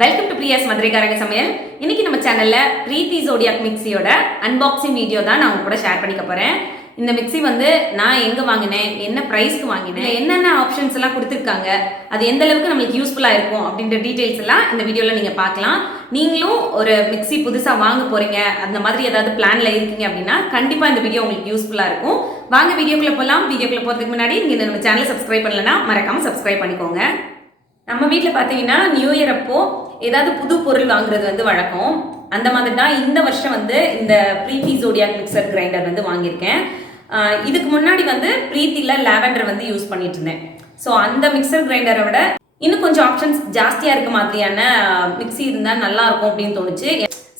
Welcome to பிரியாஸ் மதுரைக்காரங்கசமையல். இன்னைக்கு நம்ம சேனல்ல பிரீத்தி ஜோடியாக் மிக்சியோட அன்பாக்சிங் வீடியோ தான் நான் உங்க கூட ஷேர் பண்ணிக்க போறேன். இந்த மிக்சி வந்து நான் எங்க வாங்கினேன், என்ன பிரைஸ்க்கு வாங்கினேன், என்னென்ன ஆப்ஷன்ஸ் எல்லாம் கொடுத்துருக்காங்க, அது எந்த அளவுக்கு நம்மளுக்கு யூஸ்ஃபுல்லா இருக்கும் அப்படின்ற டீடைல்ஸ் எல்லாம் இந்த வீடியோல நீங்க பார்க்கலாம். நீங்களும் ஒரு மிக்சி புதுசா வாங்க போறீங்க, அந்த மாதிரி ஏதாவது பிளான்ல இருக்கீங்க அப்படின்னா கண்டிப்பா இந்த வீடியோ உங்களுக்கு யூஸ்ஃபுல்லா இருக்கும். வாங்க வீடியோக்குள்ள போகலாம். வீடியோக்குள்ள போறதுக்கு முன்னாடி நீங்க நம்ம சேனலை சப்ஸ்கிரைப் பண்ணலன்னா மறக்காம சப்ஸ்கிரைப் பண்ணிக்கோங்க. நம்ம வீட்டில் பார்த்தீங்கன்னா நியூ இயர் அப்போ ஏதாவது புது பொருள் வாங்குறது வந்து வழக்கம். அந்த மாதிரி தான் இந்த வருஷம் வந்து இந்த பிரீத்தி ஜோடியாக் மிக்சர் கிரைண்டர் வந்து வாங்கியிருக்கேன். இதுக்கு முன்னாடி வந்து பிரீத்தியில் லாவெண்டர் வந்து யூஸ் பண்ணிட்டு இருந்தேன். ஸோ அந்த மிக்சர் கிரைண்டரை விட இன்னும் கொஞ்சம் ஆப்ஷன்ஸ் ஜாஸ்தியாக இருக்க மாதிரியான மிக்சி இருந்தால் நல்லா இருக்கும் அப்படின்னு தோணுச்சு.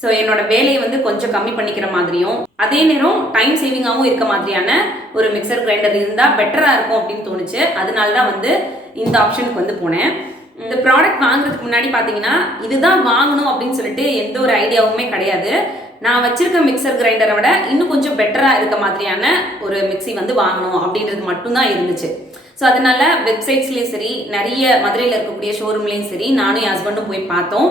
ஸோ என்னோட வேலையை வந்து கொஞ்சம் கம்மி பண்ணிக்கிற மாதிரியும் அதே நேரம் டைம் சேவிங்காகவும் இருக்க மாதிரியான ஒரு மிக்சர் கிரைண்டர் இருந்தால் பெட்டராக இருக்கும் அப்படின்னு தோணுச்சு. அதனால தான் வந்து இந்த ஆப்ஷனுக்கு வந்து போனேன். இந்த ப்ராடக்ட் வாங்குறதுக்கு முன்னாடி பார்த்தீங்கன்னா இதுதான் வாங்கணும் அப்படின்னு சொல்லிட்டு எந்த ஒரு ஐடியாவுமே கிடையாது. நான் வச்சிருக்க மிக்சர் கிரைண்டரை விட இன்னும் கொஞ்சம் பெட்டராக இருக்க மாதிரியான ஒரு மிக்சி வந்து வாங்கணும் அப்படின்றது மட்டும்தான் இருந்துச்சு. ஸோ அதனால வெப்சைட்ஸ்லேயும் சரி, நிறைய மதுரையில் இருக்கக்கூடிய ஷோரூம்லேயும் சரி, நானும் என் ஹஸ்பண்டும் போய் பார்த்தோம்.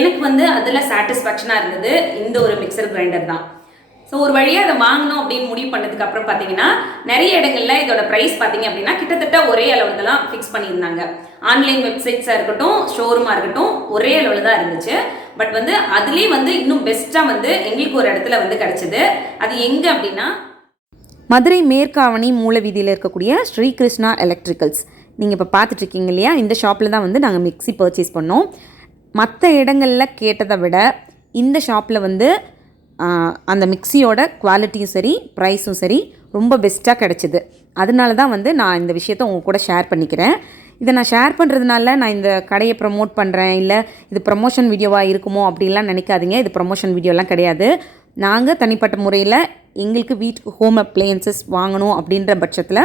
எனக்கு வந்து அதில் சாட்டிஸ்ஃபேக்ஷனாக இருந்தது இந்த ஒரு மிக்சர் கிரைண்டர் தான். ஸோ ஒரு வழியாக அதை வாங்கணும் அப்படின்னு முடிவு பண்ணதுக்கு அப்புறம் பார்த்தீங்கன்னா நிறைய இடங்களில் இதோட ப்ரைஸ் பார்த்தீங்க அப்படின்னா கிட்டத்தட்ட ஒரே அளவில் தான் ஃபிக்ஸ் பண்ணியிருந்தாங்க. ஆன்லைன் வெப்சைட்ஸாக இருக்கட்டும், ஷோரூமாக இருக்கட்டும், ஒரே அளவில் தான் இருந்துச்சு. பட் வந்து அதுலேயே வந்து இன்னும் பெஸ்ட்டாக வந்து எங்களுக்கு ஒரு இடத்துல வந்து கிடச்சிது. அது எங்கே அப்படின்னா மதுரை மேற்காவணி மூல வீதியில் இருக்கக்கூடிய ஸ்ரீ கிருஷ்ணா எலக்ட்ரிக்கல்ஸ். நீங்கள் இப்போ பார்த்துட்ருக்கீங்க இல்லையா, இந்த ஷாப்பில் தான் வந்து நாங்கள் மிக்சி பர்ச்சேஸ் பண்ணோம். மற்ற இடங்களில் கேட்டதை விட இந்த ஷாப்பில் வந்து அந்த மிக்சியோட குவாலிட்டியும் சரி, ப்ரைஸும் சரி ரொம்ப பெஸ்ட்டாக கிடச்சிது. அதனால தான் வந்து நான் இந்த விஷயத்தை உங்கள் கூட ஷேர் பண்ணிக்கிறேன். இதை நான் ஷேர் பண்ணுறதுனால நான் இந்த கடையை ப்ரமோட் பண்ணுறேன், இல்லை இது ப்ரமோஷன் வீடியோவாக இருக்குமோ அப்படின்லாம் நினைக்காதீங்க. இது ப்ரமோஷன் வீடியோலாம் கிடையாது. நாங்கள் தனிப்பட்ட முறையில் எங்களுக்கு வீட்டுக்கு ஹோம் அப்ளையன்சஸ் வாங்கணும் அப்படின்ற பட்சத்தில்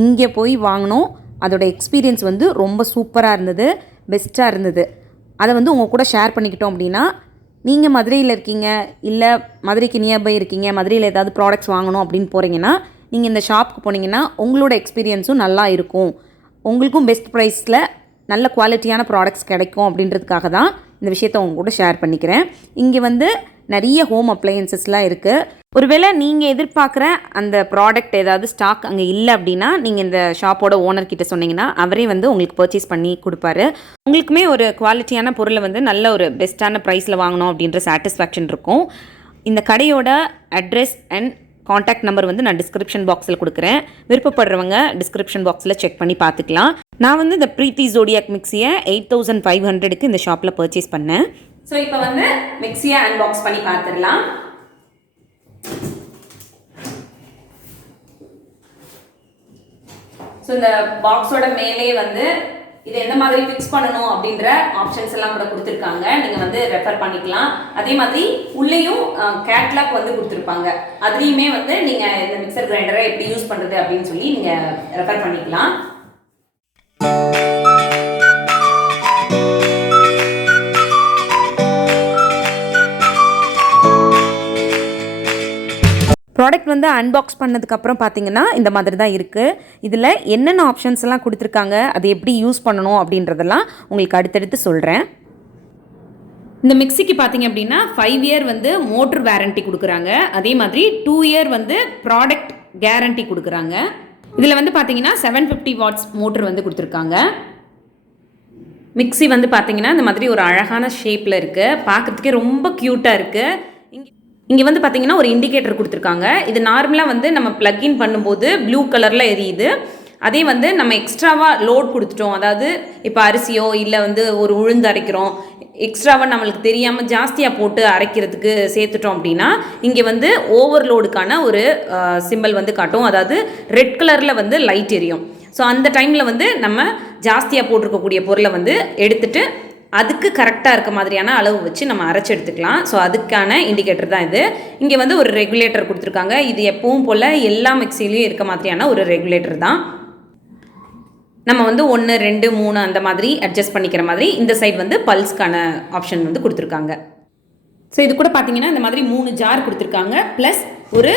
இங்கே போய் வாங்கினோம். அதோட எக்ஸ்பீரியன்ஸ் வந்து ரொம்ப சூப்பராக இருந்தது, பெஸ்ட்டாக இருந்தது. அதை வந்து உங்கள் கூட ஷேர் பண்ணிக்கிட்டோம் அப்படின்னா நீங்கள் மதுரையில் இருக்கீங்க, இல்லை மதுரைக்கு நியர்பை இருக்கீங்க, மதுரையில் ஏதாவது ப்ராடக்ட்ஸ் வாங்கணும் அப்படின்னு போகிறீங்கன்னா நீங்கள் இந்த ஷாப்புக்கு போனீங்கன்னா உங்களோட எக்ஸ்பீரியன்ஸும் நல்லா இருக்கும், உங்களுக்கும் பெஸ்ட் ப்ரைஸில் நல்ல குவாலிட்டியான ப்ராடக்ட்ஸ் கிடைக்கும் அப்படின்றதுக்காக தான் இந்த விஷயத்தை உங்க கூட ஷேர் பண்ணிக்கிறேன். இங்கே வந்து நிறைய ஹோம் அப்ளையன்சஸ்லாம் இருக்குது. ஒருவேளை நீங்கள் எதிர்பார்க்குற அந்த ப்ராடக்ட் ஏதாவது ஸ்டாக் அங்கே இல்லை அப்படின்னா நீங்கள் இந்த ஷாப்போட ஓனர்கிட்ட சொன்னீங்கன்னா அவரே வந்து உங்களுக்கு பர்ச்சேஸ் பண்ணி கொடுப்பாரு. உங்களுக்குமே ஒரு குவாலிட்டியான பொருளை வந்து நல்ல ஒரு பெஸ்ட்டான ப்ரைஸில் வாங்கணும் அப்படின்ற சாட்டிஸ்ஃபேக்ஷன் இருக்கும். இந்த கடையோட அட்ரஸ் அண்ட் காண்டாக்ட் நம்பர் வந்து நான் டிஸ்கிரிப்ஷன் பாக்ஸில் கொடுக்குறேன். விருப்பப்படுறவங்க டிஸ்கிரிப்ஷன் பாக்ஸில் செக் பண்ணி பார்த்துக்கலாம். நான் வந்து இந்த பிரீத்தி ஜோடியாக் மிக்சியை 8500 இந்த ஷாப்பில் பர்ச்சேஸ் பண்ணேன். ஸோ இப்போ வந்து மிக்சியை அன்பாக்ஸ் பண்ணி பார்த்துடலாம். ஸோ இந்த பாக்ஸோட மேலே வந்து இது எந்த மாதிரி ஃபிக்ஸ் பண்ணணும் அப்படின்ற ஆப்ஷன்ஸ் எல்லாம் கூட கொடுத்துருக்காங்க. நீங்கள் வந்து ரெஃபர் பண்ணிக்கலாம். அதே மாதிரி உள்ளேயும் கேட்லாக் வந்து கொடுத்துருப்பாங்க. அதுலேயுமே வந்து நீங்கள் இந்த மிக்சர் கிரைண்டரை எப்படி யூஸ் பண்ணுறது அப்படின்னு சொல்லி நீங்கள் ரெஃபர் பண்ணிக்கலாம். ப்ராடக்ட் வந்து அன்பாக்ஸ் பண்ணதுக்கப்புறம் பார்த்தீங்கன்னா இந்த மாதிரி தான் இருக்குது. இதில் என்னென்ன ஆப்ஷன்ஸ் எல்லாம் கொடுத்துருக்காங்க, அது எப்படி யூஸ் பண்ணணும் அப்படின்றதெல்லாம் உங்களுக்கு அடுத்தடுத்து சொல்கிறேன். இந்த மிக்சிக்கு பார்த்தீங்க அப்படின்னா 5 இயர் வந்து மோட்டர் வாரண்ட்டி கொடுக்குறாங்க. அதே மாதிரி 2 இயர் வந்து ப்ராடக்ட் கேரண்டி கொடுக்குறாங்க. இதில் வந்து பார்த்தீங்கன்னா 750 வாட்ஸ் மோட்டர் வந்து கொடுத்துருக்காங்க. மிக்சி வந்து பார்த்தீங்கன்னா இந்த மாதிரி ஒரு அழகான ஷேப்பில் இருக்குது, பார்க்குறதுக்கே ரொம்ப க்யூட்டாக இருக்குது. இங்கே வந்து பார்த்தீங்கன்னா ஒரு இண்டிகேட்டர் கொடுத்துருக்காங்க. இது நார்மலாக வந்து நம்ம ப்ளக்இன் பண்ணும்போது ப்ளூ கலரில் எரியுது. அதே வந்து நம்ம எக்ஸ்ட்ராவாக லோட் கொடுத்துட்டோம், அதாவது இப்போ அரிசியோ இல்லை வந்து ஒரு உளுந்து அரைக்கிறோம், எக்ஸ்ட்ராவாக நம்மளுக்கு தெரியாமல் ஜாஸ்தியாக போட்டு அரைக்கிறதுக்கு சேர்த்துட்டோம் அப்படின்னா இங்கே வந்து ஓவர்லோடுக்கான ஒரு சிம்பிள் வந்து காட்டும், அதாவது ரெட் கலரில் வந்து லைட் எரியும். ஸோ அந்த டைமில் வந்து நம்ம ஜாஸ்தியாக போட்டிருக்கக்கூடிய பொருளை வந்து எடுத்துகிட்டு அதுக்கு கரெக்டாக இருக்க மாதிரியான அளவு வச்சு நம்ம அரைச்சி எடுத்துக்கலாம். ஸோ அதுக்கான இண்டிகேட்டர் தான் இது. இங்கே வந்து ஒரு ரெகுலேட்டர் கொடுத்துருக்காங்க. இது எப்பவும் போல் எல்லா மிக்சிலையும் இருக்க மாதிரியான ஒரு ரெகுலேட்டர் தான். நம்ம வந்து 1, 2, 3 அந்த மாதிரி அட்ஜஸ்ட் பண்ணிக்கிற மாதிரி இந்த சைடு வந்து பல்ஸ்க்கான ஆப்ஷன் வந்து கொடுத்துருக்காங்க. ஸோ இது கூட பார்த்தீங்கன்னா இந்த மாதிரி 3 ஜார் கொடுத்துருக்காங்க, ப்ளஸ் ஒரு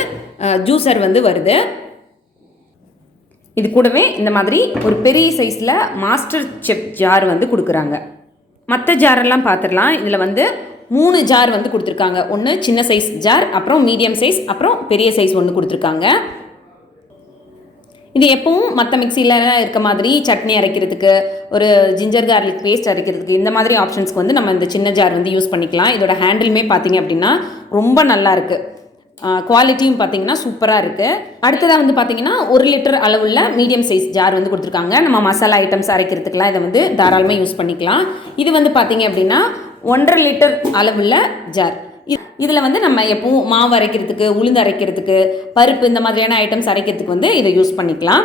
ஜூஸர் வந்து வருது. இது கூடவே இந்த மாதிரி ஒரு பெரிய சைஸில் மாஸ்டர் செஃப் ஜார் வந்து கொடுக்குறாங்க. மற்ற ஜாரெல்லாம் பார்த்துடலாம். இதில் வந்து 3 ஜார் வந்து கொடுத்துருக்காங்க. ஒன்று சின்ன சைஸ் ஜார், அப்புறம் மீடியம் சைஸ், அப்புறம் பெரிய சைஸ் ஒன்று கொடுத்துருக்காங்க. இது எப்பவும் மற்ற மிக்சியில் இருக்க மாதிரி சட்னி அரைக்கிறதுக்கு, ஒரு ஜிஞ்சர் கார்லிக் பேஸ்ட் அரைக்கிறதுக்கு, இந்த மாதிரி ஆப்ஷன்ஸ்க்கு வந்து நம்ம இந்த சின்ன ஜார் வந்து யூஸ் பண்ணிக்கலாம். இதோட ஹேண்டிலுமே பார்த்திங்க அப்படின்னா ரொம்ப நல்லா இருக்குது. குவாலிட்டியும் பார்த்திங்கன்னா சூப்பராக இருக்குது. அடுத்ததாக வந்து பார்த்திங்கன்னா 1 லிட்டர் அளவுள்ள மீடியம் சைஸ் ஜார் வந்து கொடுத்துருக்காங்க. நம்ம மசாலா ஐட்டம்ஸ் அரைக்கிறதுக்கெலாம் இதை வந்து தாராளமாக யூஸ் பண்ணிக்கலாம். இது வந்து பார்த்திங்க அப்படின்னா 1.5 லிட்டர் அளவுள்ள ஜார். இதில் வந்து நம்ம எப்பவும் மாவு அரைக்கிறதுக்கு, உளுந்து அரைக்கிறதுக்கு, பருப்பு இந்த மாதிரியான ஐட்டம்ஸ் அரைக்கிறதுக்கு வந்து இதை யூஸ் பண்ணிக்கலாம்.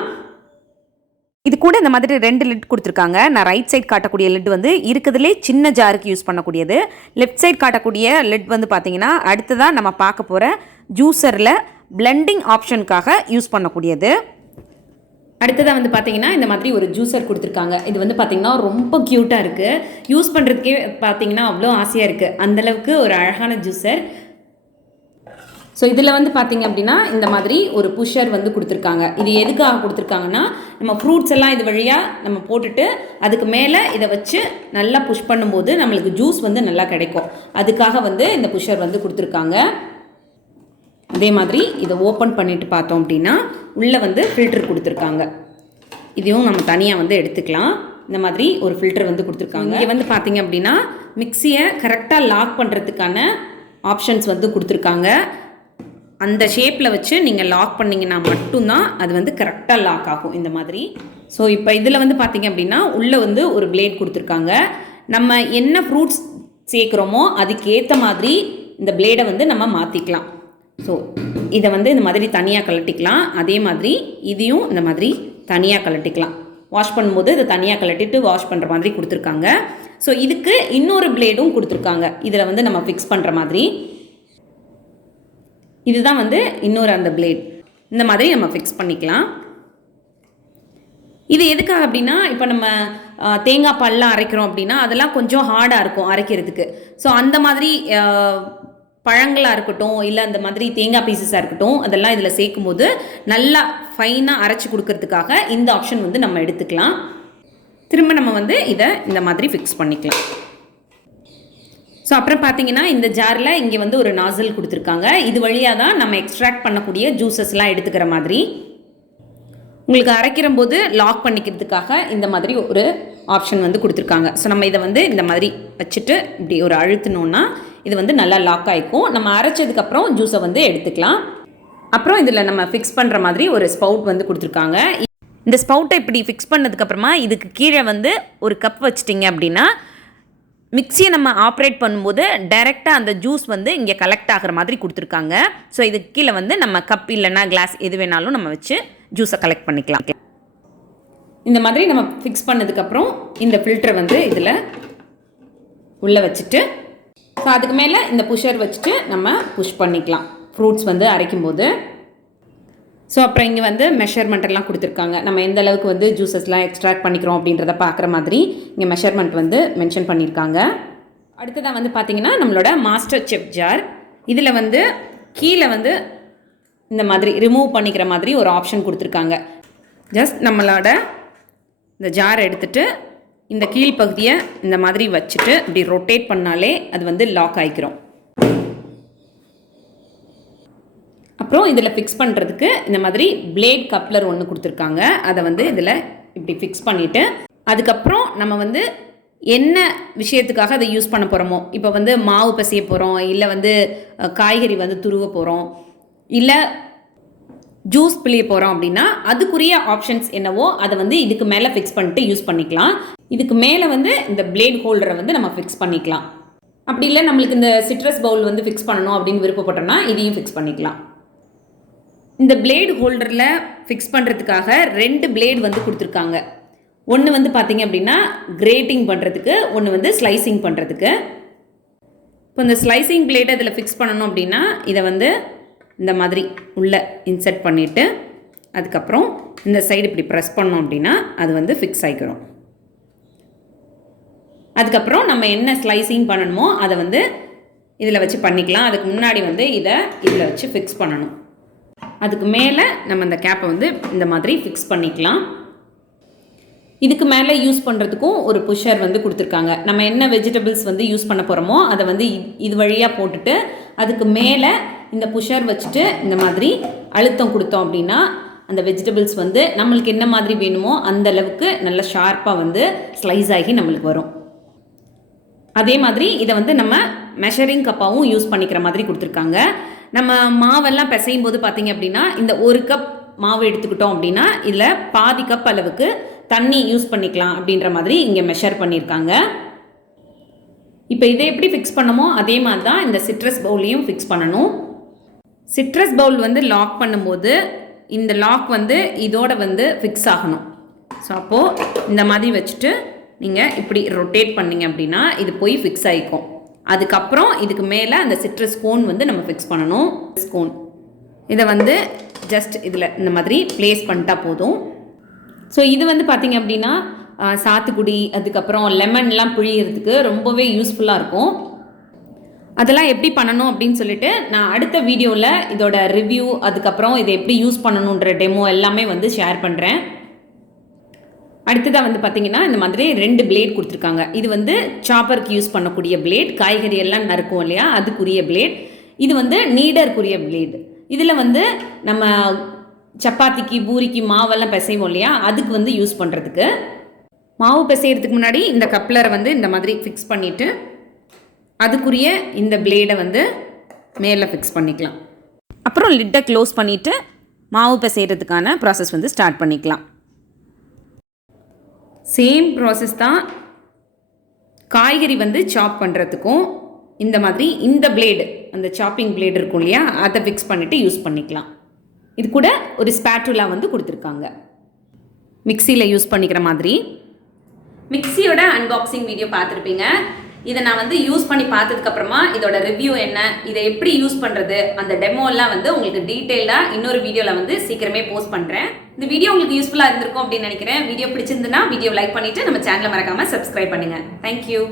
இது கூட இந்த மாதிரி 2 லிட் கொடுத்துருக்காங்க. நான் ரைட் சைட் காட்டக்கூடிய லிட் வந்து இருக்கிறதுலே சின்ன ஜாருக்கு யூஸ் பண்ணக்கூடியது. லெஃப்ட் சைட் காட்டக்கூடிய லிட் வந்து பார்த்திங்கன்னா அடுத்ததான் நம்ம பார்க்க போகிற ஜூஸரில் பிளெண்டிங் ஆப்ஷனுக்காக யூஸ் பண்ணக்கூடியது. அடுத்ததாக வந்து பார்த்திங்கன்னா இந்த மாதிரி ஒரு ஜூஸர் கொடுத்துருக்காங்க. இது வந்து பார்த்திங்கன்னா ரொம்ப க்யூட்டாக இருக்குது. யூஸ் பண்ணுறதுக்கே பார்த்திங்கன்னா அவ்வளோ ஆசையாக இருக்குது. அந்தளவுக்கு ஒரு அழகான ஜூஸர். ஸோ இதில் வந்து பார்த்திங்க அப்படின்னா இந்த மாதிரி ஒரு புஷர் வந்து கொடுத்துருக்காங்க. இது எதுக்காக கொடுத்துருக்காங்கன்னா, நம்ம ஃப்ரூட்ஸ் எல்லாம் இது வழியாக நம்ம போட்டுட்டு அதுக்கு மேலே இதை வச்சு நல்லா புஷ் பண்ணும்போது நம்மளுக்கு ஜூஸ் வந்து நல்லா கிடைக்கும். அதுக்காக வந்து இந்த புஷர் வந்து கொடுத்துருக்காங்க. அதே மாதிரி இதை ஓப்பன் பண்ணிவிட்டு பார்த்தோம் அப்படின்னா உள்ளே வந்து ஃபில்டர் கொடுத்துருக்காங்க. இதையும் நம்ம தனியாக வந்து எடுத்துக்கலாம். இந்த மாதிரி ஒரு ஃபில்டர் வந்து கொடுத்துருக்காங்க. இங்கே வந்து பார்த்திங்க அப்படின்னா மிக்சியை கரெக்டாக லாக் பண்ணுறதுக்கான ஆப்ஷன்ஸ் வந்து கொடுத்துருக்காங்க. அந்த ஷேப்பில் வச்சு நீங்கள் லாக் பண்ணிங்கன்னா மட்டும்தான் அது வந்து கரெக்டாக லாக் ஆகும் இந்த மாதிரி. ஸோ இப்போ இதில் வந்து பார்த்திங்க அப்படின்னா உள்ளே வந்து ஒரு பிளேட் கொடுத்துருக்காங்க. நம்ம என்ன ஃப்ரூட்ஸ் சேர்க்குறோமோ அதுக்கேற்ற மாதிரி இந்த பிளேடை வந்து நம்ம மாற்றிக்கலாம். ஸோ இதை வந்து இந்த மாதிரி தனியாக கழட்டிக்கலாம். அதே மாதிரி இதையும் இந்த மாதிரி தனியாக கழட்டிக்கலாம். வாஷ் பண்ணும்போது இதை தனியாக கழட்டிட்டு வாஷ் பண்ணுற மாதிரி கொடுத்துருக்காங்க. ஸோ இதுக்கு இன்னொரு பிளேடும் கொடுத்துருக்காங்க. இதில் வந்து நம்ம ஃபிக்ஸ் பண்ணுற மாதிரி. இதுதான் வந்து இன்னொரு அந்த பிளேட். இந்த மாதிரி நம்ம ஃபிக்ஸ் பண்ணிக்கலாம். இது எதுக்காக அப்படின்னா, இப்போ நம்ம தேங்காய் பால்லாம் அரைக்கிறோம் அப்படின்னா அதெல்லாம் கொஞ்சம் ஹார்டாக இருக்கும் அரைக்கிறதுக்கு. ஸோ அந்த மாதிரி பழங்களாக இருக்கட்டும், இல்லை அந்த மாதிரி தேங்காய் பீசஸாக இருக்கட்டும், அதெல்லாம் இதில் சேர்க்கும்போது நல்லா ஃபைனாக அரைச்சி கொடுக்கறதுக்காக இந்த ஆப்ஷன் வந்து நம்ம எடுத்துக்கலாம். திரும்ப நம்ம வந்து இதை இந்த மாதிரி ஃபிக்ஸ் பண்ணிக்கலாம். ஸோ அப்புறம் பார்த்தீங்கன்னா இந்த ஜாரில் இங்கே வந்து ஒரு நாசல் கொடுத்துருக்காங்க. இது வழியாக தான் நம்ம எக்ஸ்ட்ராக்ட் பண்ணக்கூடிய ஜூஸஸ்லாம் எடுத்துக்கிற மாதிரி. உங்களுக்கு அரைக்கிற போது லாக் பண்ணிக்கிறதுக்காக இந்த மாதிரி ஒரு ஆப்ஷன் வந்து கொடுத்துருக்காங்க. ஸோ நம்ம இதை வந்து இந்த மாதிரி வச்சுட்டு இப்படி ஒரு அழுத்தினோன்னா இது வந்து நல்லா லாக் ஆகிக்கும். நம்ம அரைச்சதுக்கப்புறம் ஜூஸை வந்து எடுத்துக்கலாம். அப்புறம் இதில் நம்ம ஃபிக்ஸ் பண்ணுற மாதிரி ஒரு ஸ்பவுட் வந்து கொடுத்துருக்காங்க. இந்த ஸ்பவுட்டை இப்படி ஃபிக்ஸ் பண்ணதுக்கப்புறமா இதுக்கு கீழே வந்து ஒரு கப் வச்சிட்டிங்க அப்படின்னா மிக்சியை நம்ம ஆப்ரேட் பண்ணும்போது டைரெக்டாக அந்த ஜூஸ் வந்து இங்கே கலெக்ட் ஆகிற மாதிரி கொடுத்துருக்காங்க. ஸோ இதுக்கு கீழே வந்து நம்ம கப் இல்லைன்னா கிளாஸ் எது வேணாலும் நம்ம வச்சு ஜூஸை கலெக்ட் பண்ணிக்கலாம். இந்த மாதிரி நம்ம ஃபிக்ஸ் பண்ணதுக்கப்புறம் இந்த ஃபில்டரை வந்து இதில் உள்ளே வச்சுட்டு, ஸோ அதுக்கு மேலே இந்த புஷர் வச்சுட்டு நம்ம புஷ் பண்ணிக்கலாம் ஃப்ரூட்ஸ் வந்து அரைக்கும்போது. ஸோ அப்புறம் இங்கே வந்து மெஷர்மெண்ட்டெல்லாம் கொடுத்துருக்காங்க. நம்ம எந்த அளவுக்கு வந்து ஜூஸஸ்லாம் எக்ஸ்ட்ராக்ட் பண்ணிக்கிறோம் அப்படின்றத பார்க்குற மாதிரி இங்கே மெஷர்மெண்ட் வந்து மென்ஷன் பண்ணியிருக்காங்க. அடுத்ததாக வந்து பார்த்திங்கன்னா நம்மளோட மாஸ்டர் செஃப் ஜார். இதில் வந்து கீழே வந்து இந்த மாதிரி ரிமூவ் பண்ணிக்கிற மாதிரி ஒரு ஆப்ஷன் கொடுத்துருக்காங்க. ஜஸ்ட் நம்மளோட இந்த ஜார் எடுத்துகிட்டு இந்த கீழ்ப்பகுதியை இந்த மாதிரி வச்சுட்டு இப்படி ரொட்டேட் பண்ணாலே அது வந்து லாக் ஆகிக்கிறோம். அப்புறம் இதில் ஃபிக்ஸ் பண்ணுறதுக்கு இந்த மாதிரி பிளேட் கப்ளர் ஒன்று கொடுத்துருக்காங்க. அதை வந்து இதில் இப்படி ஃபிக்ஸ் பண்ணிவிட்டு அதுக்கப்புறம் நம்ம வந்து என்ன விஷயத்துக்காக அதை யூஸ் பண்ண போகிறோமோ, இப்போ வந்து மாவு பிசைய போகிறோம், இல்லை வந்து காய்கறி வந்து துருவ போகிறோம், இல்லை ஜூஸ் பிழிய போகிறோம் அப்படின்னா அதுக்குரிய ஆப்ஷன்ஸ் என்னவோ அதை வந்து இதுக்கு மேலே ஃபிக்ஸ் பண்ணிட்டு யூஸ் பண்ணிக்கலாம். இதுக்கு மேலே வந்து இந்த பிளேட் ஹோல்டரை வந்து நம்ம ஃபிக்ஸ் பண்ணிக்கலாம். அப்படி இல்லை நம்மளுக்கு இந்த சிட்ரஸ் பவுல் வந்து ஃபிக்ஸ் பண்ணணும் அப்படின்னு விருப்பப்பட்டோம்னா இதையும் ஃபிக்ஸ் பண்ணிக்கலாம். இந்த பிளேடு ஹோல்டரில் ஃபிக்ஸ் பண்ணுறதுக்காக 2 பிளேடு வந்து கொடுத்துருக்காங்க. ஒன்று வந்து பார்த்திங்க அப்படின்னா கிரேட்டிங் பண்ணுறதுக்கு, ஒன்று வந்து ஸ்லைசிங் பண்ணுறதுக்கு. இப்போ இந்த ஸ்லைசிங் பிளேடை இதில் ஃபிக்ஸ் பண்ணணும் அப்படின்னா இதை வந்து இந்த மாதிரி உள்ளே இன்சர்ட் பண்ணிவிட்டு அதுக்கப்புறம் இந்த சைடு இப்படி ப்ரெஸ் பண்ணோம் அப்படின்னா அது வந்து ஃபிக்ஸ் ஆகிக்கிறோம். அதுக்கப்புறம் நம்ம என்ன ஸ்லைசிங் பண்ணணுமோ அதை வந்து இதில் வச்சு பண்ணிக்கலாம். அதுக்கு முன்னாடி வந்து இதை இதில் வச்சு ஃபிக்ஸ் பண்ணணும். அதுக்கு மேலே நம்ம இந்த கேப்பை வந்து இந்த மாதிரி ஃபிக்ஸ் பண்ணிக்கலாம். இதுக்கு மேலே யூஸ் பண்ணுறதுக்கும் ஒரு புஷர் வந்து கொடுத்துருக்காங்க. நம்ம என்ன வெஜிடபிள்ஸ் வந்து யூஸ் பண்ண போகிறோமோ அதை வந்து இது வழியாக போட்டுட்டு அதுக்கு மேலே இந்த புஷர் வச்சுட்டு இந்த மாதிரி அழுத்தம் கொடுத்தோம் அப்படின்னா அந்த வெஜிடபிள்ஸ் வந்து நம்மளுக்கு என்ன மாதிரி வேணுமோ அந்த அளவுக்கு நல்ல ஷார்ப்பாக வந்து ஸ்லைஸ் ஆகி நம்மளுக்கு வரும். அதே மாதிரி இதை வந்து நம்ம மெஷரிங் கப்பாகவும் யூஸ் பண்ணிக்கிற மாதிரி கொடுத்துருக்காங்க. நம்ம மாவெல்லாம் பிசையும் போது பார்த்தீங்க அப்படின்னா இந்த 1 கப் மாவு எடுத்துக்கிட்டோம் அப்படின்னா இதில் பாதி கப் அளவுக்கு தண்ணி யூஸ் பண்ணிக்கலாம் அப்படின்ற மாதிரி இங்கே மெஷர் பண்ணியிருக்காங்க. இப்போ இதை எப்படி ஃபிக்ஸ் பண்ணமோ அதே மாதிரி தான் இந்த சிட்ரஸ் பவுலையும் ஃபிக்ஸ் பண்ணணும். சிட்ரஸ் பவுல் வந்து லாக் பண்ணும்போது இந்த லாக் வந்து இதோட வந்து ஃபிக்ஸ் ஆகணும். ஸோ அப்போது இந்த மாதிரி வச்சுட்டு நீங்கள் இப்படி ரொட்டேட் பண்ணிங்க அப்படின்னா இது போய் ஃபிக்ஸ் ஆகிக்கும். அதுக்கப்புறம் இதுக்கு மேலே அந்த சிட்ரஸ் கோன் வந்து நம்ம ஃபிக்ஸ் பண்ணணும். கோன் இதை வந்து ஜஸ்ட் இதில் இந்த மாதிரி ப்ளேஸ் பண்ணிட்டா போதும். ஸோ இது வந்து பார்த்திங்க அப்படின்னா சாத்துக்குடி அதுக்கப்புறம் லெமன்லாம் புழியறதுக்கு ரொம்பவே யூஸ்ஃபுல்லாக இருக்கும். அதெல்லாம் எப்படி பண்ணணும் அப்படின்னு சொல்லிட்டு நான் அடுத்த வீடியோவில் இதோட ரிவ்யூ அதுக்கப்புறம் இதை எப்படி யூஸ் பண்ணணுன்ற டெமோ எல்லாமே வந்து ஷேர் பண்ணுறேன். அடுத்ததாக வந்து பார்த்திங்கன்னா இந்த மாதிரி 2 பிளேட் கொடுத்துருக்காங்க. இது வந்து சாப்பருக்கு யூஸ் பண்ணக்கூடிய பிளேட், காய்கறி எல்லாம் நறுக்கும் இல்லையா அதுக்குரிய பிளேட். இது வந்து நீடருக்குரிய பிளேடு. இதில் வந்து நம்ம சப்பாத்திக்கு பூரிக்கு மாவெல்லாம் பிசைவோம் இல்லையா அதுக்கு வந்து யூஸ் பண்ணுறதுக்கு. மாவு பிசைகிறதுக்கு முன்னாடி இந்த கப்ளரை வந்து இந்த மாதிரி ஃபிக்ஸ் பண்ணிவிட்டு அதுக்குரிய இந்த பிளேடை வந்து மேலே ஃபிக்ஸ் பண்ணிக்கலாம். அப்புறம் லிட்டை க்ளோஸ் பண்ணிவிட்டு மாவு பிசைகிறதுக்கான ப்ராசஸ் வந்து ஸ்டார்ட் பண்ணிக்கலாம். சேம் ப்ராசஸ் தான் காய்கறி வந்து சாப் பண்ணுறதுக்கும் இந்த மாதிரி இந்த பிளேடு அந்த சாப்பிங் பிளேடு இருக்கும் இல்லையா அதை ஃபிக்ஸ் பண்ணிவிட்டு யூஸ் பண்ணிக்கலாம். இது கூட ஒரு ஸ்பேட்டுலா வந்து கொடுத்துருக்காங்க மிக்சியில் யூஸ் பண்ணிக்கிற மாதிரி. மிக்சியோட அன்பாக்சிங் வீடியோ பார்த்துருப்பீங்க. இதை நான் வந்து யூஸ் பண்ணி பார்த்ததுக்கப்புறமா இதோட ரிவ்யூ என்ன, இதை எப்படி யூஸ் பண்ணுறது, அந்த டெமோலாம் வந்து உங்களுக்கு டீட்டெயிலாக இன்னொரு வீடியோவில் வந்து சீக்கிரமே போஸ்ட் பண்ணுறேன். இந்த வீடியோ உங்களுக்கு யூஸ்ஃபுல்லாக இருந்திருக்கும் அப்படின்னு நினைக்கிறேன். வீடியோ பிடிச்சிருந்துன்னா வீடியோ லைக் பண்ணிவிட்டு நம்ம சேனலை மறக்காமல் சப்ஸ்கிரைப் பண்ணுங்கள். தேங்க்யூ.